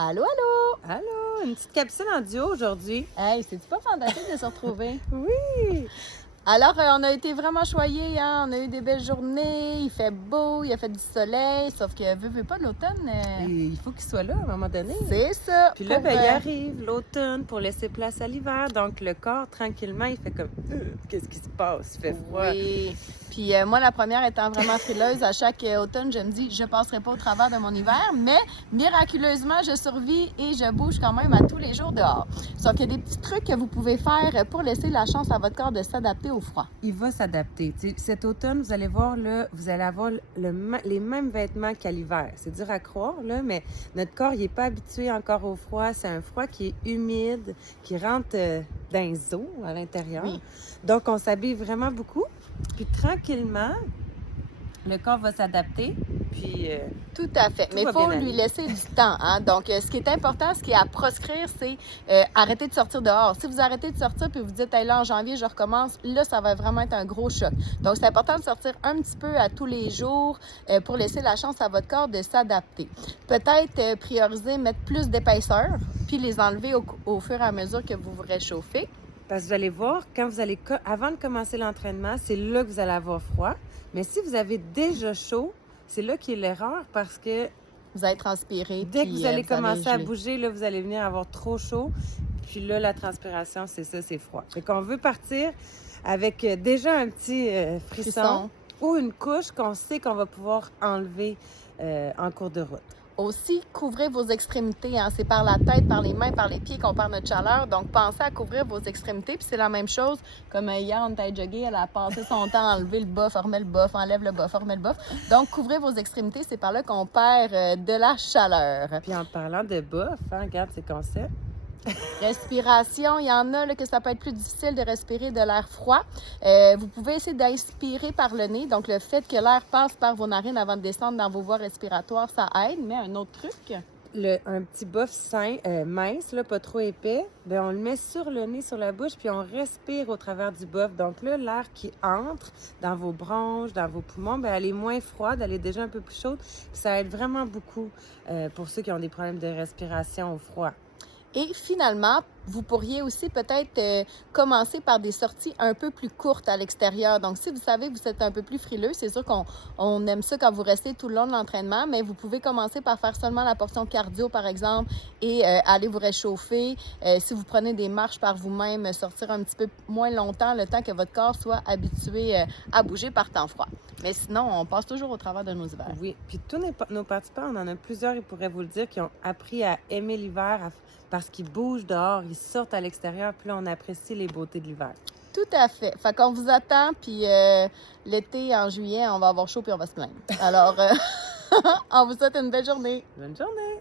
Allô, allô! Allô, une petite capsule en duo aujourd'hui. Hey, c'est-tu pas fantastique de se retrouver? Oui! Alors, on a été vraiment choyés, hein? On a eu des belles journées, il fait beau, il a fait du soleil, sauf que, veux pas, l'automne, Et il faut qu'il soit là à un moment donné. c'est ça! Puis là, pour, ben, il arrive l'automne pour laisser place à l'hiver. Donc, le corps, tranquillement, il fait comme qu'est-ce qui se passe? Il fait froid. Oui. Puis moi, la première étant vraiment frileuse, à chaque automne, je me dis, je passerai pas au travers de mon hiver, mais miraculeusement, je survis et je bouge quand même à tous les jours dehors. Sauf qu'il y a des petits trucs que vous pouvez faire pour laisser la chance à votre corps de s'adapter au froid. Il va s'adapter. Tu sais, cet automne, vous allez voir, là, vous allez avoir les mêmes vêtements qu'à l'hiver. C'est dur à croire, là, mais notre corps, il n'est pas habitué encore au froid. C'est un froid qui est humide, qui rentre dans les os à l'intérieur. Oui. Donc, on s'habille vraiment beaucoup. Puis, tranquillement, le corps va s'adapter. Puis, Tout à fait. Tout Mais il va faut bien lui aller. laisser du temps. Hein? Donc, ce qui est important, ce qui est à proscrire, c'est arrêter de sortir dehors. Si vous arrêtez de sortir puis vous dites, hey, là, en janvier, je recommence, là, ça va vraiment être un gros choc. Donc, c'est important de sortir un petit peu à tous les jours pour laisser la chance à votre corps de s'adapter. Peut-être prioriser, mettre plus d'épaisseur, puis les enlever au fur et à mesure que vous vous réchauffez. Parce que vous allez voir, quand vous allez avant de commencer l'entraînement, c'est là que vous allez avoir froid. Mais si vous avez déjà chaud, c'est là qu'est l'erreur parce que Vous allez transpirer. dès que puis, vous allez commencer à geler. bouger, là, vous allez venir avoir trop chaud. Puis là, la transpiration, c'est ça, c'est froid. Fait qu'on veut partir avec déjà un petit frisson Frisson. ou une couche qu'on sait qu'on va pouvoir enlever en cours de route. Aussi, couvrez vos extrémités. Hein. C'est par la tête, par les mains, par les pieds qu'on perd notre chaleur. Donc, pensez à couvrir vos extrémités. Puis c'est la même chose. Comme hier, on était joggé, elle a passé son temps à enlever le bof, remet le bof, enlève le bof, remet le bof. Donc, couvrez vos extrémités. C'est par là qu'on perd de la chaleur. Puis en parlant de bof, hein, regarde ces concepts. Respiration, il y en a là, que ça peut être plus difficile de respirer de l'air froid. Vous pouvez essayer d'inspirer par le nez. Donc, le fait que l'air passe par vos narines avant de descendre dans vos voies respiratoires, ça aide. Mais un autre truc... Un petit bof mince, là, pas trop épais, bien, on le met sur le nez, sur la bouche, puis on respire au travers du bof. Donc là, l'air qui entre dans vos bronches, dans vos poumons, bien, elle est moins froide, elle est déjà un peu plus chaude. Puis ça aide vraiment beaucoup pour ceux qui ont des problèmes de respiration au froid. Et finalement, vous pourriez aussi peut-être commencer par des sorties un peu plus courtes à l'extérieur. Donc, si vous savez que vous êtes un peu plus frileux, c'est sûr qu'on aime ça quand vous restez tout le long de l'entraînement, mais vous pouvez commencer par faire seulement la portion cardio, par exemple, et aller vous réchauffer. Si vous prenez des marches par vous-même, sortir un petit peu moins longtemps, le temps que votre corps soit habitué à bouger par temps froid. Mais sinon, on passe toujours au travers de nos hivers. Oui, puis tous nos participants, on en a plusieurs, ils pourraient vous le dire, qui ont appris à aimer l'hiver parce qu'ils bougent dehors, ils sortent à l'extérieur, puis là, on apprécie les beautés de l'hiver. Tout à fait. Fait qu'on vous attend, puis l'été, en juillet, on va avoir chaud, puis on va se plaindre. Alors, on vous souhaite une belle journée. Bonne journée!